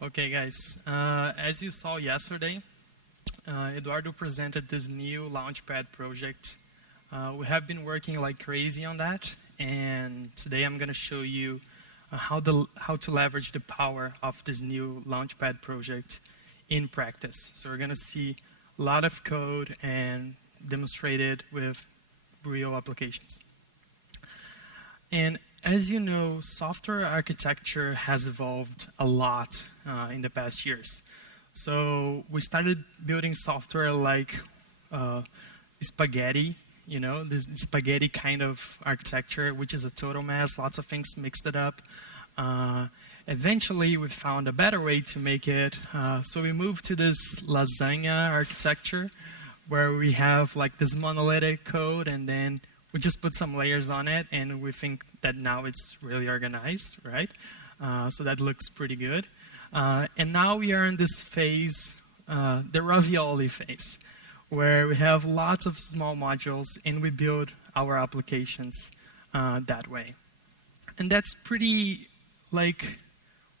Okay, guys. As you saw yesterday, Eduardo presented this new Launchpad project. We have been working like crazy on that, and today I'm going to show you how to leverage the power of this new Launchpad project in practice. So we're going to see a lot of code and demonstrate it with real applications. And as you know, software architecture has evolved a lot in the past years. So we started building software like spaghetti, this spaghetti kind of architecture, which is a total mess, lots of things mixed it up. Eventually, we found a better way to make it. So we moved to this lasagna architecture, where we have like this monolithic code, and then we just put some layers on it, and we think that now it's really organized, right? So that looks pretty good. And now we are in this phase, the ravioli phase, where we have lots of small modules, and we build our applications that way. And that's pretty,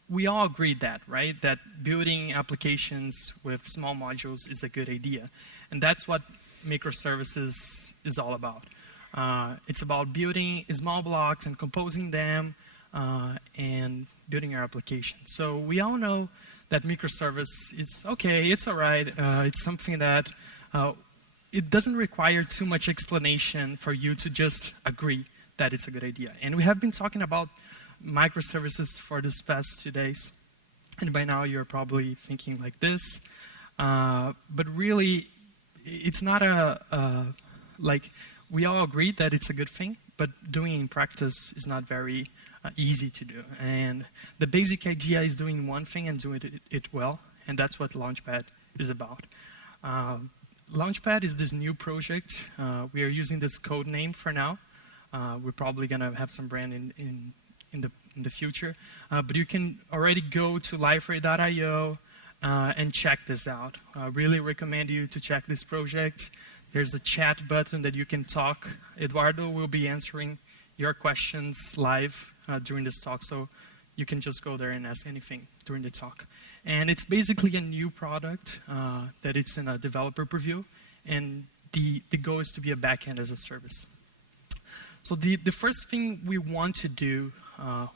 we all agreed that, right? That building applications with small modules is a good idea. And that's what microservices is all about. It's about building small blocks and composing them and building your application. So we all know that microservice is okay, it's all right. It's something that it doesn't require too much explanation for you to just agree that it's a good idea. And we have been talking about microservices for this past 2 days. And by now you're probably thinking like this. But really, it's not we all agree that it's a good thing, but doing it in practice is not very easy to do. And the basic idea is doing one thing and doing it well, and that's what Launchpad is about. Launchpad is this new project. We are using this code name for now. We're probably going to have some brand in the future. But you can already go to liferay.io and check this out. I really recommend you to check this project. There's a chat button that you can talk. Eduardo will be answering your questions live during this talk, so you can just go there and ask anything during the talk. And it's basically a new product that it's in a developer preview, and the goal is to be a backend as a service. So the first thing we want to do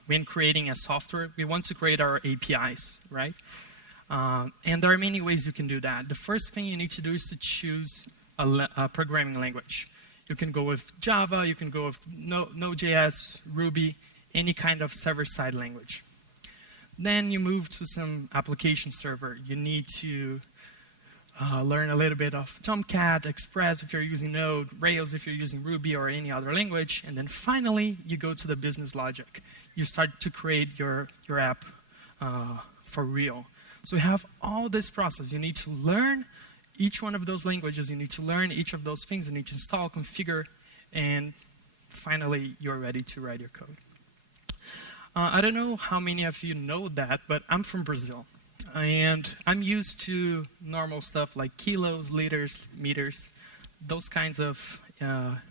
when creating a software, we want to create our APIs, right? And there are many ways you can do that. The first thing you need to do is to choose a programming language. You can go with Java, you can go with Node.js, Ruby, any kind of server-side language. Then you move to some application server. You need to learn a little bit of Tomcat, Express if you're using Node, Rails if you're using Ruby or any other language. And then finally, you go to the business logic. You start to create your app for real. So you have all this process. You need to learn each one of those languages. You need to learn each of those things. You need to install, configure, and finally, you're ready to write your code. I don't know how many of you know that, but I'm from Brazil. And I'm used to normal stuff like kilos, liters, meters, those kinds of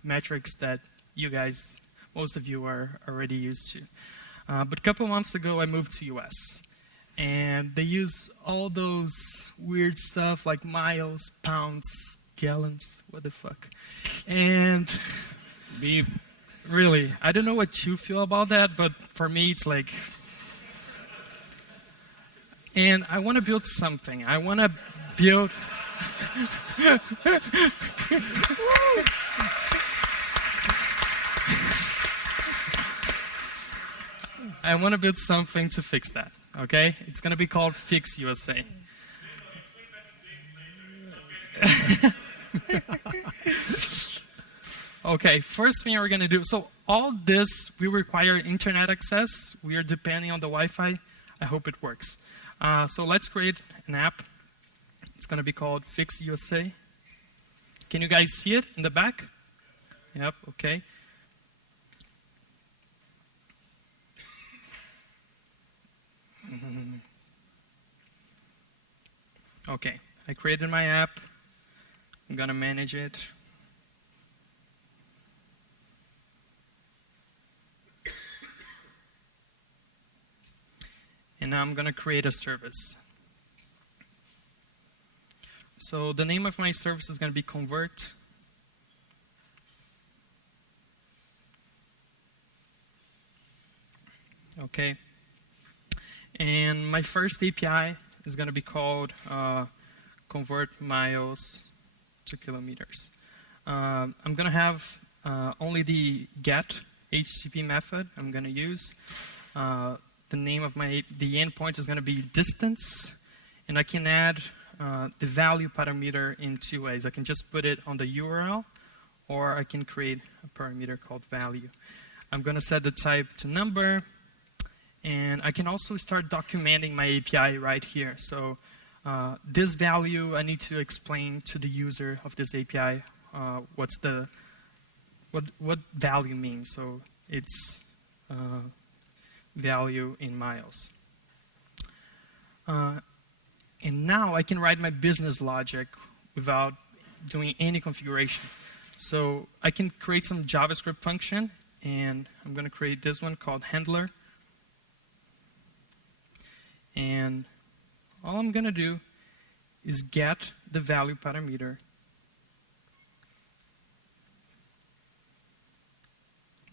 metrics that you guys, most of you are already used to. But a couple months ago, I moved to US. And they use all those weird stuff like miles, pounds, gallons, what the fuck. And really, I don't know what you feel about that, but for me it's like... And I want to build something. I want to build... I want to build something to fix that, okay? It's going to be called Fix USA. Okay, first thing we're going to do, so all this, we require internet access. We are depending on the Wi-Fi. I hope it works. So let's create an app. It's going to be called Fix USA. Can you guys see it in the back? Yep, okay. Okay, I created my app. I'm going to manage it. And And now I'm going to create a service. So the name of my service is going to be convert. Okay. And my first API is going to be called convert miles to kilometers. I'm going to have only the get HTTP method I'm going to use. The name of the endpoint is going to be distance, and I can add the value parameter in two ways. I can just put it on the URL, or I can create a parameter called value. I'm going to set the type to number, and I can also start documenting my API right here. So this value, I need to explain to the user of this API what value means. So it's value in miles. And now I can write my business logic without doing any configuration. So I can create some JavaScript function, and I'm going to create this one called handler. And all I'm going to do is get the value parameter,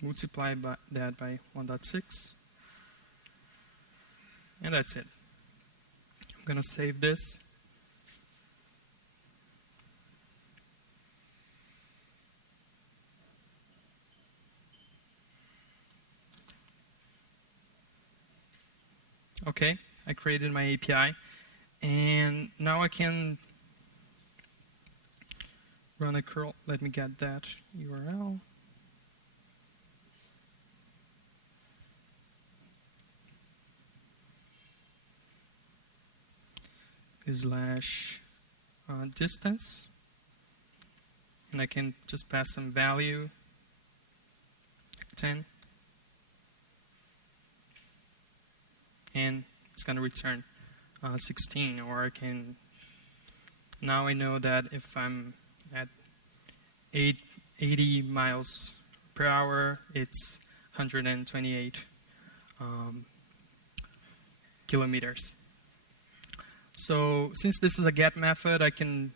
multiply that by 1.6, and that's it. I'm going to save this. Okay, I created my API, and now I can run a curl. Let me get that URL. Slash distance, and I can just pass some value, 10, and it's going to return 16. Or I can, now I know that if I'm at 80 miles per hour, it's 128 kilometers. So since this is a get method, I can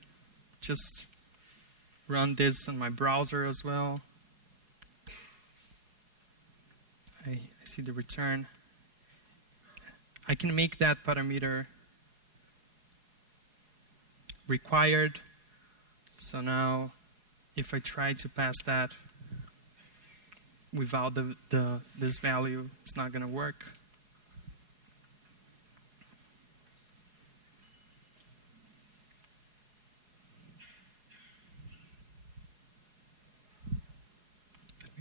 just run this on my browser as well. I see the return. I can make that parameter required. So now if I try to pass that without this value, it's not going to work.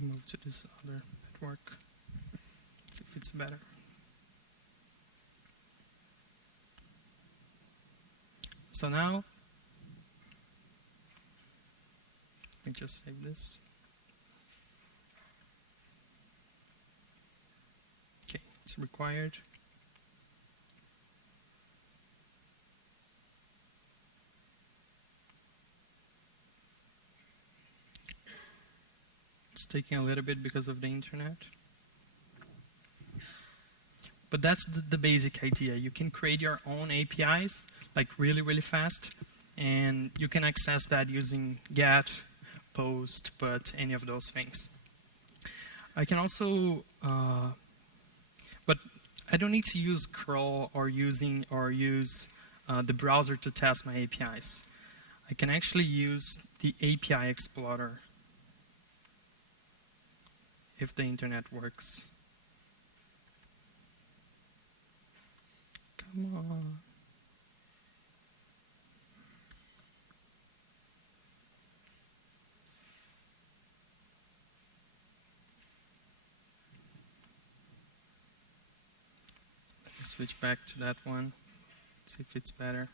Move to this other network, see if it's better. So now, let me just save this. Okay, it's required. It's taking a little bit because of the internet. But that's the basic idea. You can create your own APIs, like really, really fast, and you can access that using get, post, put, any of those things. I can also, but I don't need to use curl or use the browser to test my APIs. I can actually use the API Explorer if the internet works. Come on. Let me switch back to that one, see if it's better.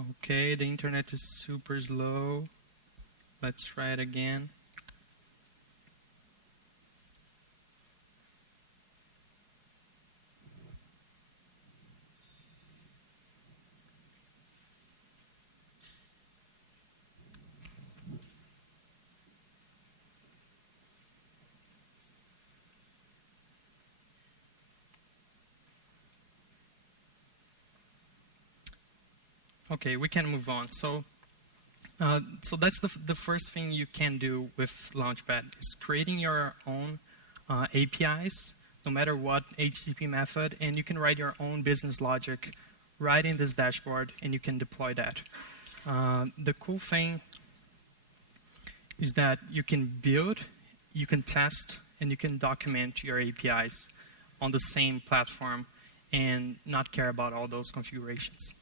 Okay, the internet is super slow. Let's try it again. Okay, we can move on. So that's the first thing you can do with Launchpad is creating your own APIs, no matter what HTTP method, and you can write your own business logic right in this dashboard, and you can deploy that. The cool thing is that you can build, you can test, and you can document your APIs on the same platform and not care about all those configurations.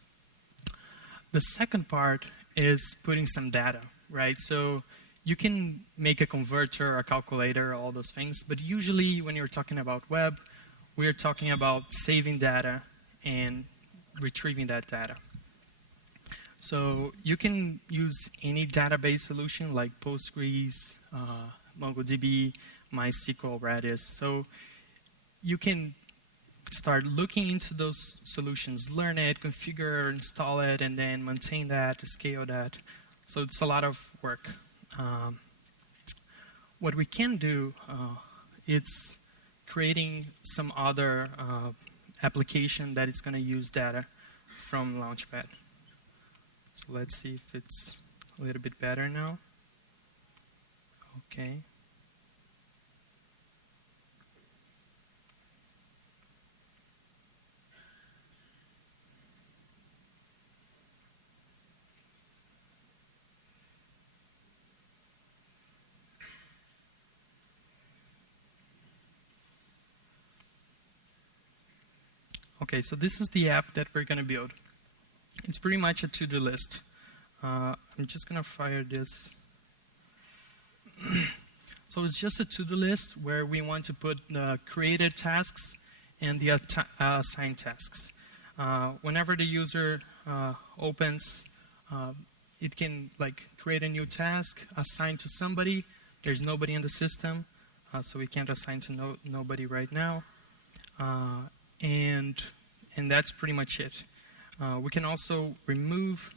The second part is putting some data, right? So you can make a converter, a calculator, all those things, but usually when you're talking about web, we're talking about saving data and retrieving that data. So you can use any database solution like Postgres, MongoDB, MySQL, Redis. So you can start looking into those solutions, learn it, configure, install it, and then maintain that, scale that. So it's a lot of work. What we can do is creating some other application that is going to use data from Launchpad. So let's see if it's a little bit better now. Okay. Okay, so this is the app that we're going to build. It's pretty much a to-do list. I'm just going to fire this. So it's just a to-do list where we want to put the created tasks and the assigned tasks. Whenever the user opens, it can create a new task, assign to somebody. There's nobody in the system, so we can't assign to nobody right now. And that's pretty much it. We can also remove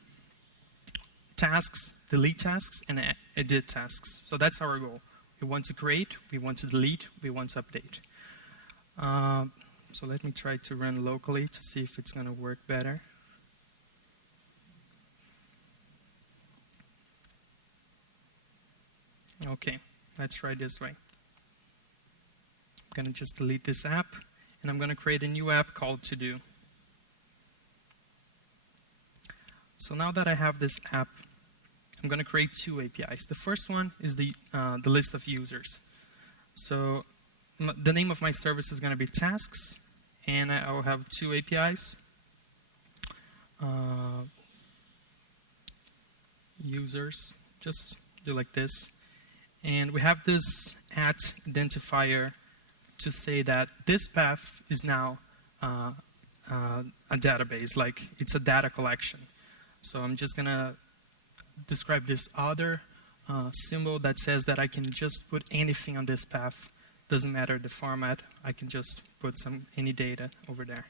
tasks, delete tasks, and edit tasks. So that's our goal. We want to create, we want to delete, we want to update. So let me try to run locally to see if it's going to work better. Okay, let's try this way. I'm going to just delete this app, and I'm going to create a new app called To Do. So now that I have this app, I'm going to create two APIs. The first one is the list of users. So the name of my service is going to be tasks, and I will have two APIs. Users, just do like this. And we have this @identifier to say that this path is now a database, like it's a data collection. So I'm just going to describe this other symbol that says that I can just put anything on this path. Doesn't matter the format. I can just put any data over there.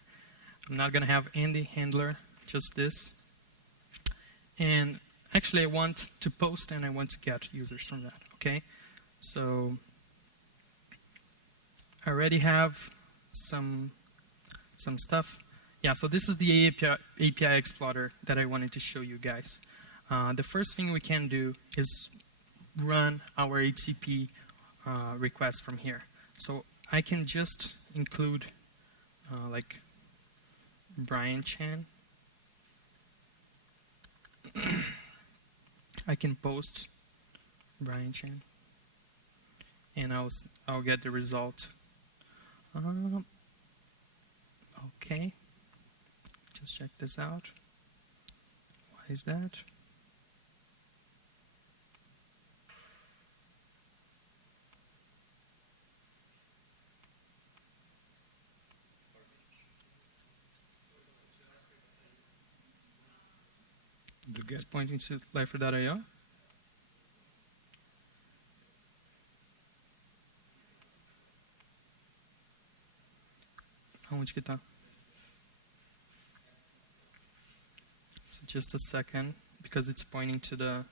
I'm not going to have any handler, just this. And actually, I want to post and I want to get users from that. Okay, so I already have some stuff. Yeah, so this is the API Explorer that I wanted to show you guys. The first thing we can do is run our HTTP request from here. So I can just include like Brian Chan. I can post Brian Chan, and I'll get the result. Okay, just check this out. Why is that? good. It's pointing to Liferay.io. Aonde que tá? So just a second, because it's pointing to the...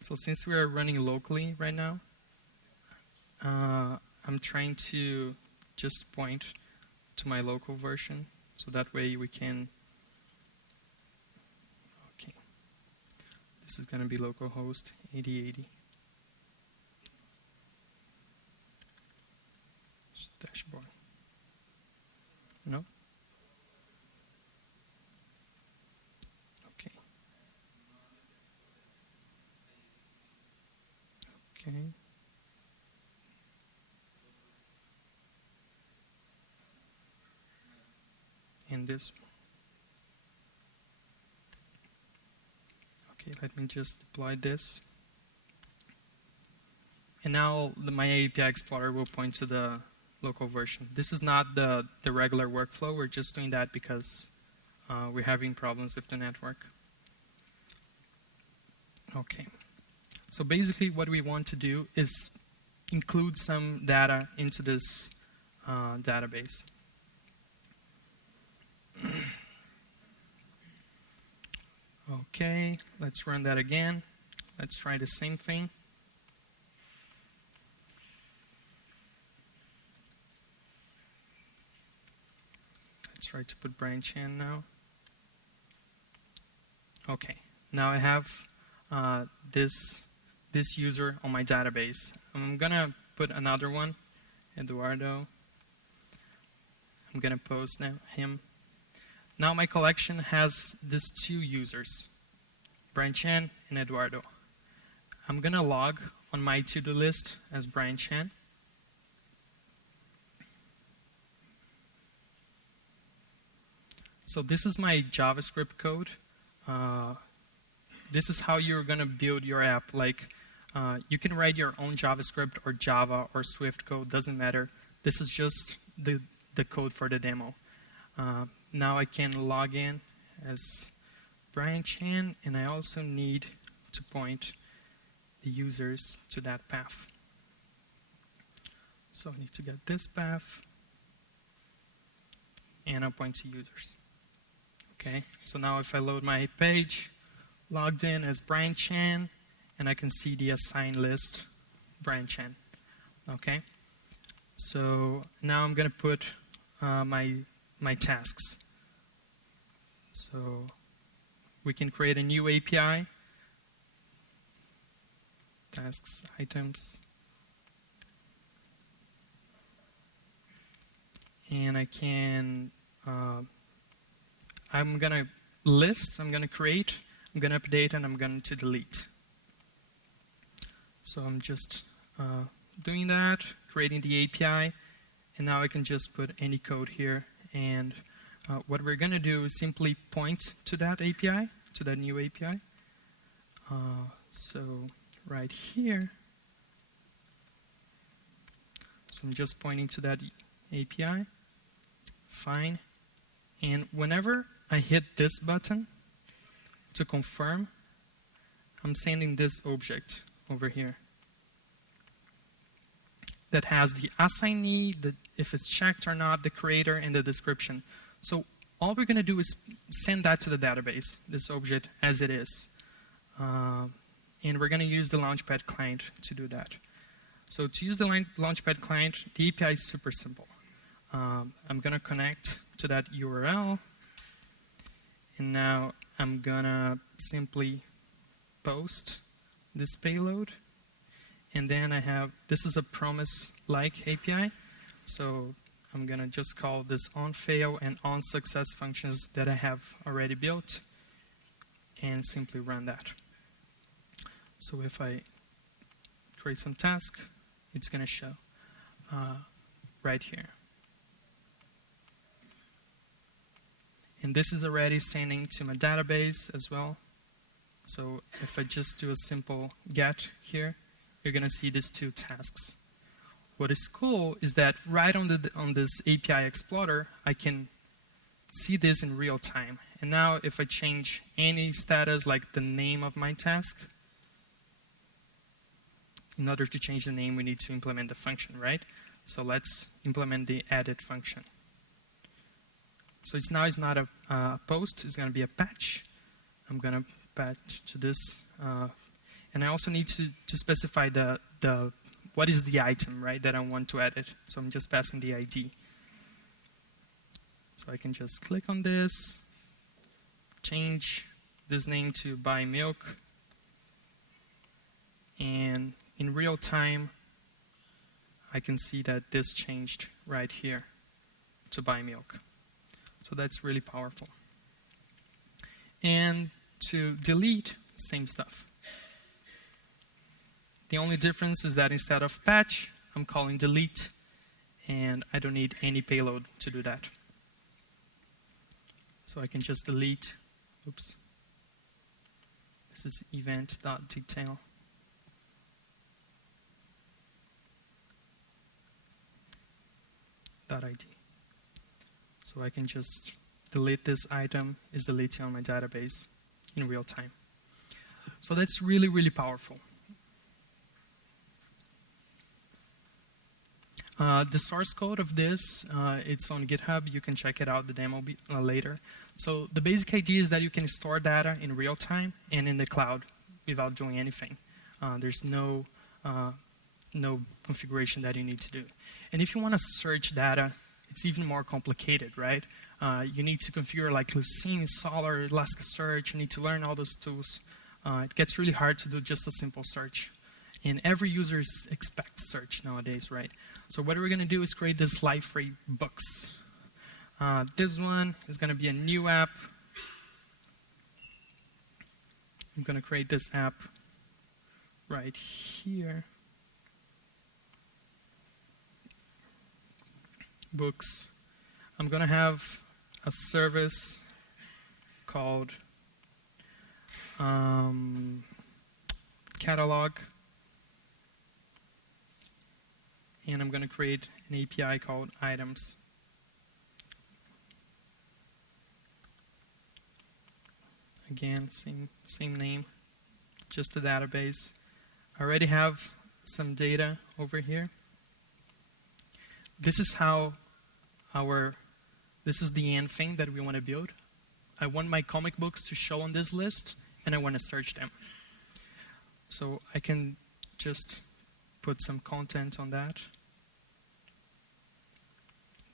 So since we are running locally right now, I'm trying to just point to my local version, so that way we can... Okay. This is going to be localhost 8080. Dashboard. No? Okay. Okay. And this. Okay, let me just deploy this. And now my API Explorer will point to the local version. This is not the regular workflow. We're just doing that because we're having problems with the network. Okay. So basically what we want to do is include some data into this database. Okay, let's run that again. Let's try the same thing. Let's try to put branch in now. Okay, now I have this user on my database. I'm gonna put another one, Eduardo. I'm gonna post now him. Now my collection has these two users, Brian Chan and Eduardo. I'm gonna log on my to-do list as Brian Chan. So this is my JavaScript code. This is how you're gonna build your app. Like, you can write your own JavaScript or Java or Swift code, doesn't matter. This is just the code for the demo. Now I can log in as Brian Chan, and I also need to point the users to that path. So I need to get this path, and I'll point to users. Okay, so now if I load my page, logged in as Brian Chan, and I can see the assigned list, Brian Chan. Okay, so now I'm going to put my tasks. So we can create a new API, tasks, items, and I can, I'm going to list, I'm going to create, I'm going to update, and I'm going to delete. So I'm just doing that, creating the API, and now I can just put any code here. And what we're going to do is simply point to that API, to that new API. So right here, so I'm just pointing to that API. Fine. And whenever I hit this button to confirm, I'm sending this object over here that has the assignee, if it's checked or not, the creator, and the description. So all we're going to do is send that to the database, this object as it is. And we're going to use the Launchpad client to do that. So to use the Launchpad client, the API is super simple. I'm going to connect to that URL. And now I'm going to simply post this payload. And then I have, this is a promise-like API. So I'm going to just call this onFail and onSuccess functions that I have already built and simply run that. So if I create some task, it's going to show right here. And this is already sending to my database as well. So if I just do a simple get here, you're going to see these two tasks. What is cool is that right on this API Explorer, I can see this in real time. And now if I change any status, like the name of my task, in order to change the name, we need to implement the function, right? So let's implement the edit function. So it's now not a post, it's going to be a patch. I'm going to patch to this. And I also need to specify what is the item, right, that I want to edit. So I'm just passing the ID. So I can just click on this, change this name to buy milk, and in real time, I can see that this changed right here to buy milk. So that's really powerful. And to delete, same stuff. The only difference is that instead of patch, I'm calling delete, and I don't need any payload to do that. So I can just delete, oops. This is event.detail. .id. So I can just delete this item is deleted on my database in real time. So that's really, really powerful. The source code of this, it's on GitHub. You can check it out, the demo later. So the basic idea is that you can store data in real time and in the cloud without doing anything. There's no configuration that you need to do. And if you want to search data, it's even more complicated, right? You need to configure like Lucene, Solr, Elasticsearch. You need to learn all those tools. It gets really hard to do just a simple search. And every user expects search nowadays, right? So what we're going to do is create this Liferay books. This one is going to be a new app. I'm going to create this app right here. Books. I'm going to have a service called catalog. And I'm going to create an API called items. Again, same name, just a database. I already have some data over here. This is how this is the end thing that we want to build. I want my comic books to show on this list, and I want to search them. So I can just put some content on that.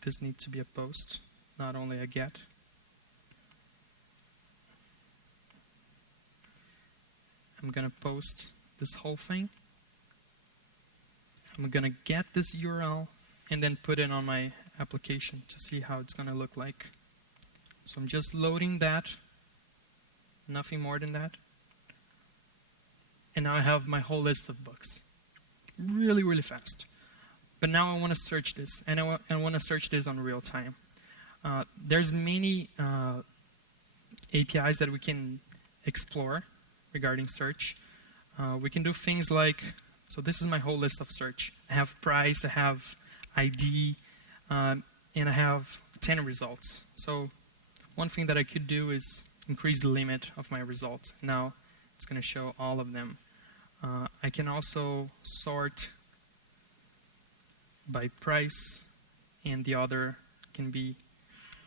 This needs to be a post, not only a get. I'm going to post this whole thing. I'm going to get this URL and then put it on my application to see how it's going to look like. So I'm just loading that, nothing more than that. And now I have my whole list of books. Really, really fast. But now I want to search this, and I want to search this on real time. There's many APIs that we can explore regarding search. We can do things like, so this is my whole list of search. I have price, I have ID, and I have 10 results. So one thing that I could do is increase the limit of my results. Now it's going to show all of them. I can also sort by price, and the other can be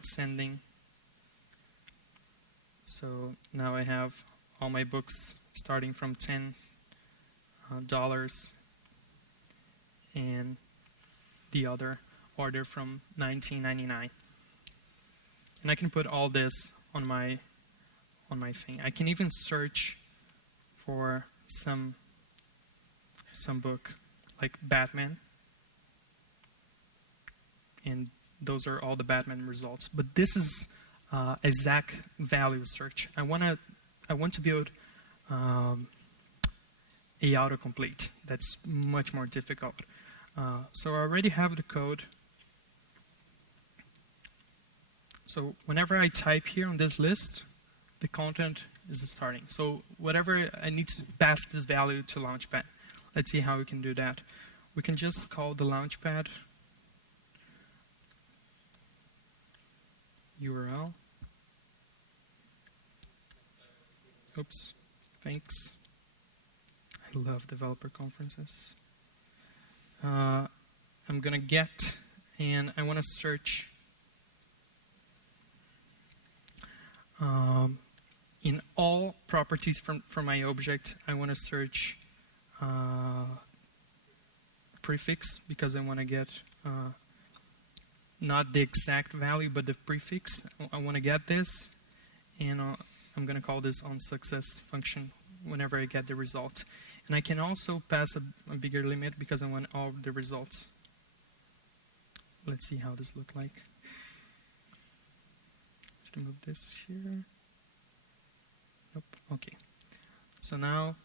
ascending. So now I have all my books starting from $10 and the other order from $19.99. And I can put all this on my thing. I can even search for some book like Batman, and those are all the Batman results. But this is exact value search. I want to build a autocomplete. That's much more difficult. So I already have the code. So whenever I type here on this list, the content is starting. So whatever I need to pass this value to Launchpad. Let's see how we can do that. We can just call the Launchpad URL. Oops, thanks. I love developer conferences. I'm gonna get, and I wanna search in all properties from my object. I wanna search prefix, because I wanna get not the exact value, but the prefix. I wanna get this, and I'm gonna call this onSuccess function whenever I get the result. And I can also pass a bigger limit because I want all the results. Let's see how this looks like. Should I move this here? Nope. Okay. So now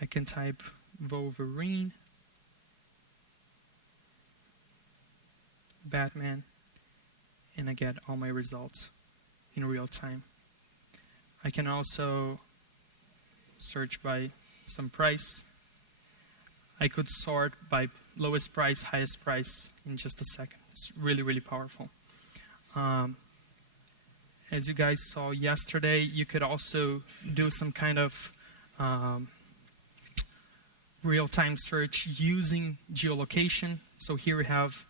I can type Wolverine, Batman, and I get all my results in real time. I can also search by some price. I could sort by lowest price, highest price in just a second. It's really, really powerful. As you guys saw yesterday, you could also do some kind of real-time search using geolocation. So here we have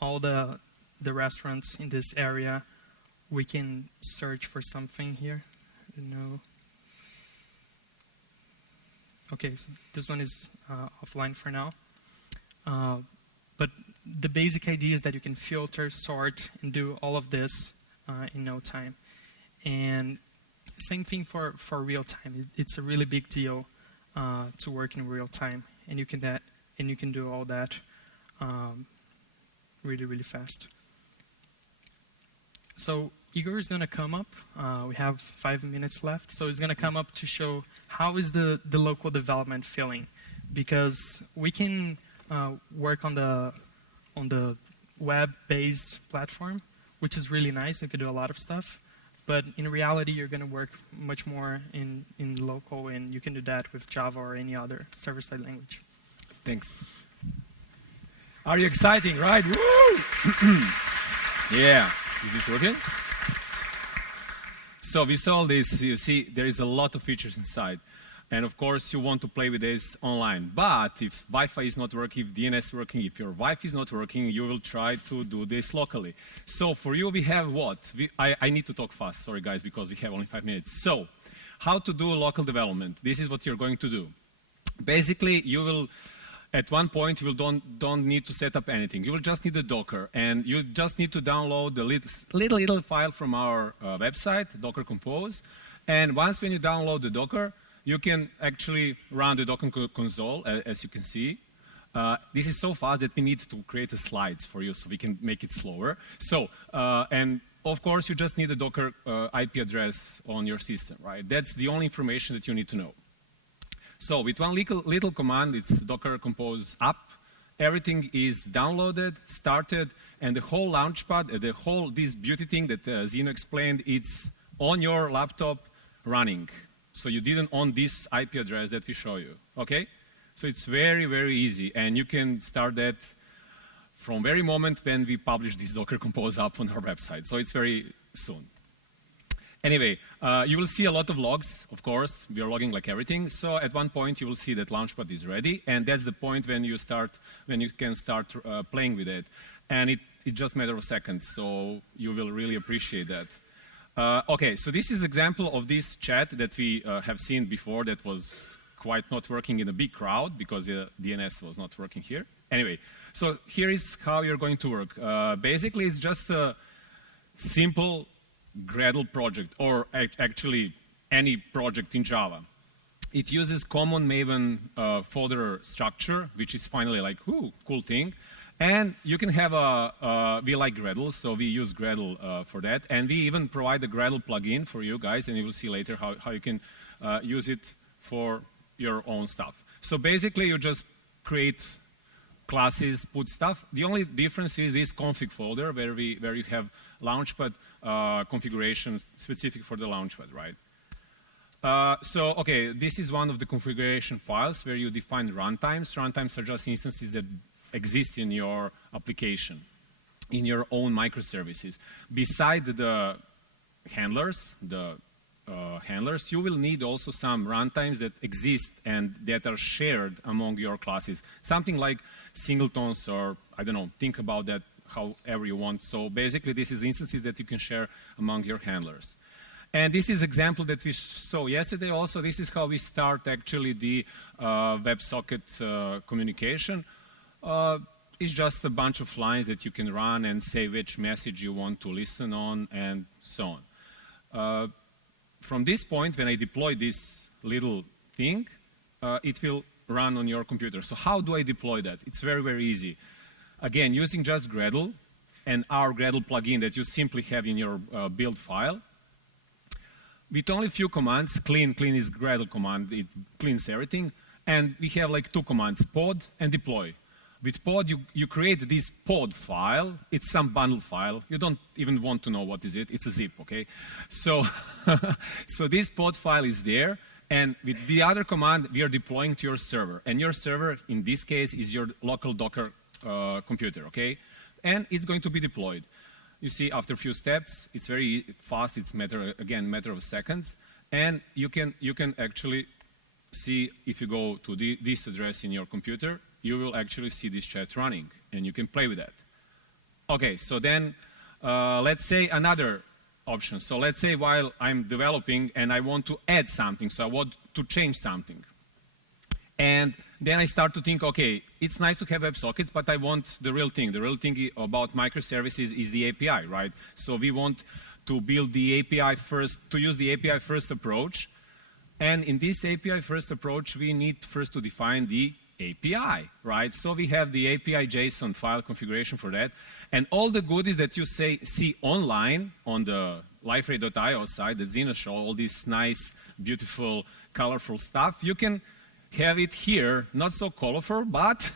all the restaurants in this area. We can search for something here. No. Okay, so this one is offline for now. But the basic idea is that you can filter, sort, and do all of this in no time. And same thing for real time. It's a really big deal to work in real time, and you can do all that really, really fast. So Igor is going to come up. We have 5 minutes left, so he's going to come up to show how is the local development feeling, because we can work on the web-based platform, which is really nice. You can do a lot of stuff, but in reality, you're going to work much more in local, and you can do that with Java or any other server-side language. Thanks. Are you exciting, right? Woo! Yeah. Is this working? So we saw this. You see, there is a lot of features inside. And of course, you want to play with this online. But if Wi-Fi is not working, if DNS is working, if your Wi-Fi is not working, you will try to do this locally. So for you, we have what? I need to talk fast, sorry guys, because we have only 5 minutes. So how to do local development? This is what you're going to do. Basically, you will, at one point, you will don't need to set up anything. You will just need a Docker, and you just need to download the little file from our website, Docker Compose. And once when you download the Docker, you can actually run the Docker console, as you can see. This is so fast that we need to create the slides for you so we can make it slower. So, and of course, you just need a Docker IP address on your system, right? That's the only information that you need to know. So with one little command, it's Docker Compose app. Everything is downloaded, started, and the whole Launchpad, this beauty thing that Zeno explained, it's on your laptop running. So you didn't own this IP address that we show you, okay? So it's very, very easy, and you can start that from very moment when we publish this Docker Compose app on our website. So it's very soon. Anyway, you will see a lot of logs, of course. We are logging like everything. So at one point, you will see that Launchpad is ready, and that's the point when you can start playing with it. And it's just a matter of seconds, so you will really appreciate that. Okay, so this is an example of this chat that we have seen before that was quite not working in a big crowd because DNS was not working here. Anyway, so here is how you're going to work. Basically, it's just a simple Gradle project, or actually any project in Java. It uses common Maven folder structure, which is finally like, ooh, cool thing. And you can have we like Gradle, so we use Gradle for that. And we even provide a Gradle plugin for you guys, and you will see later how you can use it for your own stuff. So basically, you just create classes, put stuff. The only difference is this config folder where you have Launchpad configuration specific for the Launchpad, right? Okay, this is one of the configuration files where you define runtimes. Runtimes are just instances that exist in your application, in your own microservices. Beside the handlers, you will need also some runtimes that exist and that are shared among your classes. Something like singletons, or I don't know, think about that however you want. So basically, this is instances that you can share among your handlers. And this is example that we saw yesterday also. This is how we start actually the WebSocket communication. It's just a bunch of lines that you can run and say which message you want to listen on and so on. From this point, when I deploy this little thing, it will run on your computer. So how do I deploy that? It's very, very easy. Again, using just Gradle and our Gradle plugin that you simply have in your build file. With only a few commands, clean is Gradle command, it cleans everything. And we have like two commands, pod and deploy. With pod, you create this pod file. It's some bundle file. You don't even want to know what is it. It's a zip, okay? So, so this pod file is there. And with the other command, we are deploying to your server. And your server, in this case, is your local Docker computer, okay? And it's going to be deployed. You see, after a few steps, it's very fast. It's matter of seconds. And you can actually see, if you go to this address in your computer, you will actually see this chat running, and you can play with that. Okay, so then let's say another option. So let's say while I'm developing and I want to add something, so I want to change something. And then I start to think, okay, it's nice to have WebSockets, but I want the real thing. The real thing about microservices is the API, right? So we want to build the API first, to use the API first approach. And in this API first approach, we need first to define the API, right? So we have the API JSON file configuration for that. And all the goodies that you see online on the Liferay.io site that Zeno showed, all this nice, beautiful, colorful stuff, you can have it here, not so colorful, but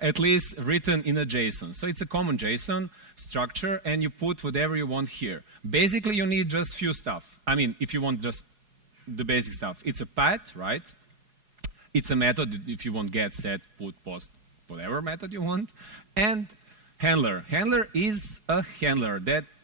at least written in a JSON. So it's a common JSON structure, and you put whatever you want here. Basically, you need just few stuff. I mean, if you want just the basic stuff. It's a path, right? It's a method if you want get, set, put, post, whatever method you want. And handler. Handler is a handler,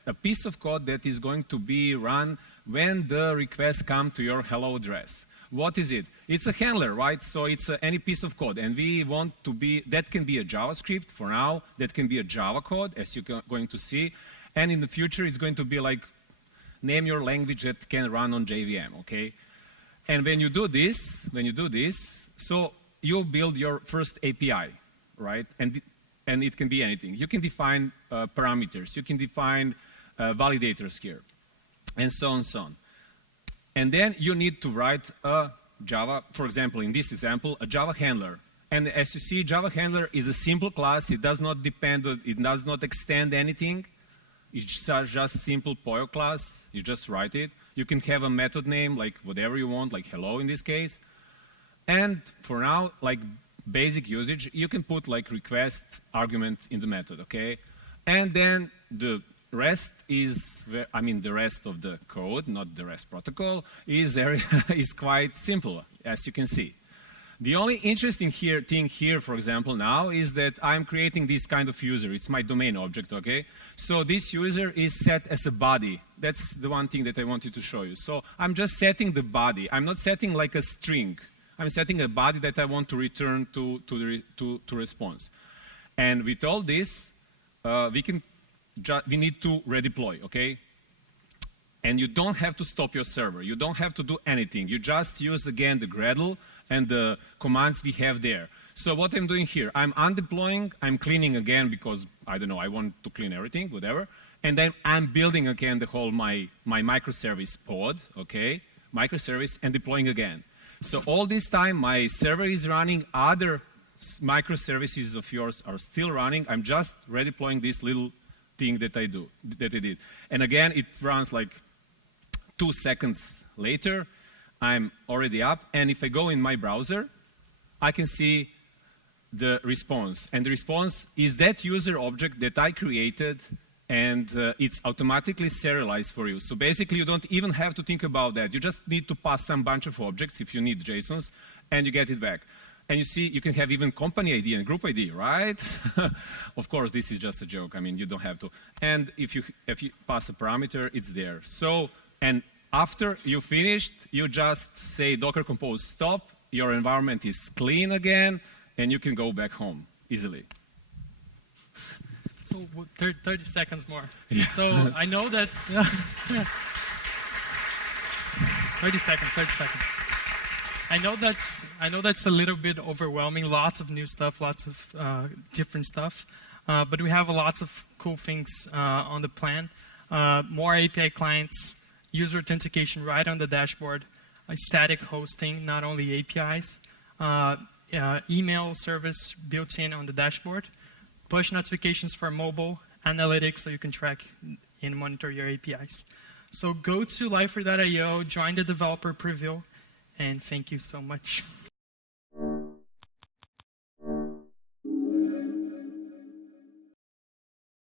a piece of code that is going to be run when the requests come to your hello address. What is it? It's a handler, right? So it's any piece of code. And we want to be, that can be a JavaScript for now. That can be a Java code, as you're going to see. And in the future, it's going to be like, name your language that can run on JVM, okay? And when you do this, so you build your first API, right? And it can be anything. You can define parameters. You can define validators here, and so on and so on. And then you need to write a Java, for example, in this example, a Java handler. And as you see, Java handler is a simple class. It does not depend on, it does not extend anything. It's just simple POIO class. You just write it. You can have a method name, like whatever you want, like hello in this case. And for now, like basic usage, you can put like request argument in the method, okay? And then the rest is, I mean, the rest of the code, not the REST protocol, is quite simple, as you can see. The only interesting thing here, for example, now is that I'm creating this kind of user. It's my domain object, okay? So this user is set as a body. That's the one thing that I wanted to show you. So I'm just setting the body. I'm not setting like a string. I'm setting a body that I want to return to response. And with all this, we need to redeploy, okay? And you don't have to stop your server. You don't have to do anything. You just use, again, the Gradle and the commands we have there. So what I'm doing here, I'm undeploying, I'm cleaning again because, I don't know, I want to clean everything, whatever. And then I'm building again the whole, my microservice pod, okay? Microservice, and deploying again. So all this time, my server is running, other microservices of yours are still running. I'm just redeploying this little thing that I did. And again, it runs like 2 seconds later. I'm already up, and if I go in my browser, I can see the response. And the response is that user object that I created and it's automatically serialized for you. So basically, you don't even have to think about that. You just need to pass some bunch of objects if you need JSONs, and you get it back. And you see, you can have even company ID and group ID, right? Of course, this is just a joke. I mean, you don't have to. And if you pass a parameter, it's there. So, and after you finished, you just say Docker compose stop, your environment is clean again, and you can go back home easily. So 30 seconds more. Yeah. So I know that... 30 seconds. I know that's a little bit overwhelming, lots of new stuff, lots of different stuff, but we have lots of cool things on the plan. More API clients, user authentication right on the dashboard, static hosting, not only APIs, email service built in on the dashboard, push notifications for mobile, analytics so you can track and monitor your APIs. So go to liferay.io, join the developer preview, and thank you so much.